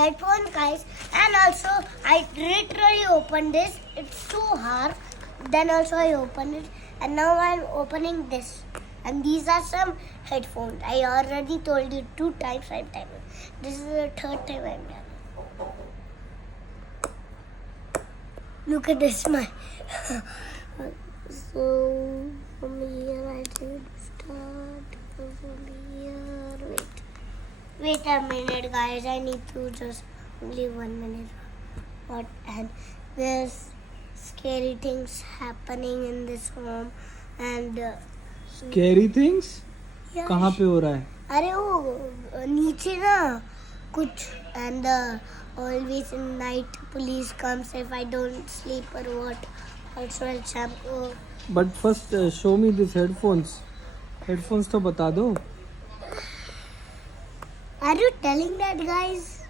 headphone, guys. And also, I literally opened this. It's so hard. Then also I opened it. And now I'm opening this. And these are some headphones. I already told you 2 times I'm timing. This is the 3rd time I'm done. Look at this, my. So from here I should start. From here, wait a minute, guys. I need to just only 1 minute. What? And there's scary things happening in this home. And Scary things? yeah. कहाँ पे हो रहा है? अरे वो नीचे ना कुछ and always in night police comes if I don't sleep or what. Also I'll shampoo. But first show me these headphones. Headphones तो बता दो. Are you telling that, guys?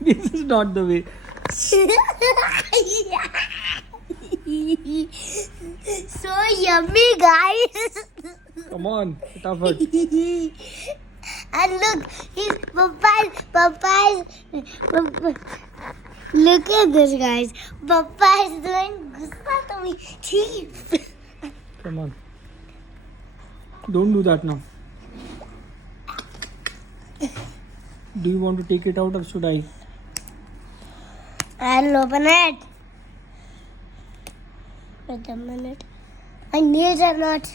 This is not the way. So yummy, guys. Come on, फटाफट. And look, he's Papa's. Look at this, guys. Papa is doing gusta to me. Cheap. Come on. Don't do that now. Do you want to take it out or should I? I'll open it. Wait a minute. My nails are not.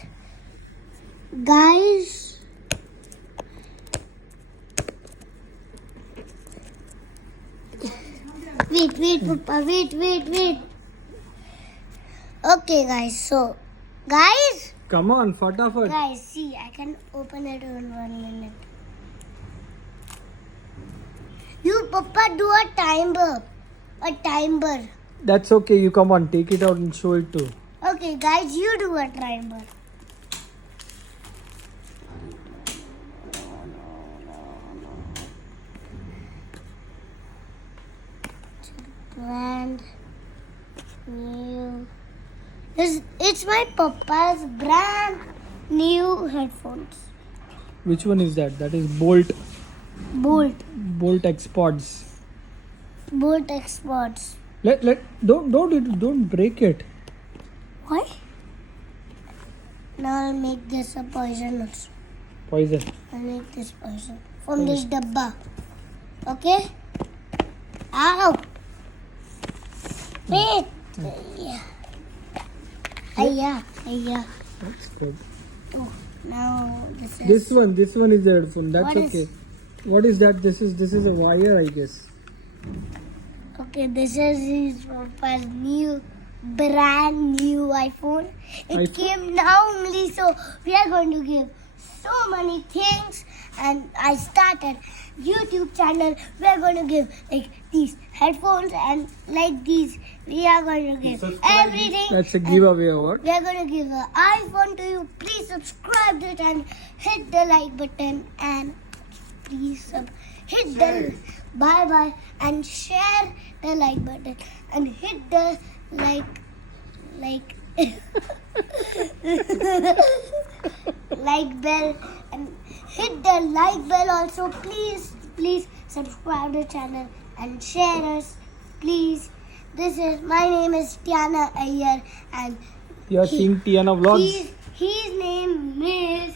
Guys. Wait, Papa. Wait. Okay, guys. So, guys. Come on, फटाफट. Guys, see, I can open it in 1 minute. You, Papa, do a timer. A timer. That's okay. You come on, take it out and show it too. Okay, guys, you do a timer. Brand new. It's my Papa's brand new headphones. Which one is that? That is Boult. Boult xpods. Boult xpods. Don't break it. Why? Now I'll make this a poison also. Poison. I'll make this poison from this dabba. Okay? Ow! Wait! Yeah. That's good. Oh, now this is... This one is the headphone. That's What is- okay. What is that? This is a wire, I guess. Okay, this is his Papa's brand new iPhone. It iPhone? came now only, so we are going to give so many things. And I started YouTube channel. We are going to give like these headphones and like these. We are going to give everything. That's a And giveaway award. we are going to give an iPhone to you. Please subscribe to it and hit the like button and please hit the bye and share the like button and hit the like like bell and hit the like bell also. Please subscribe to the channel and share us, please. My name is Tiaana Iyer and You are seeing Tiaana vlogs. his name is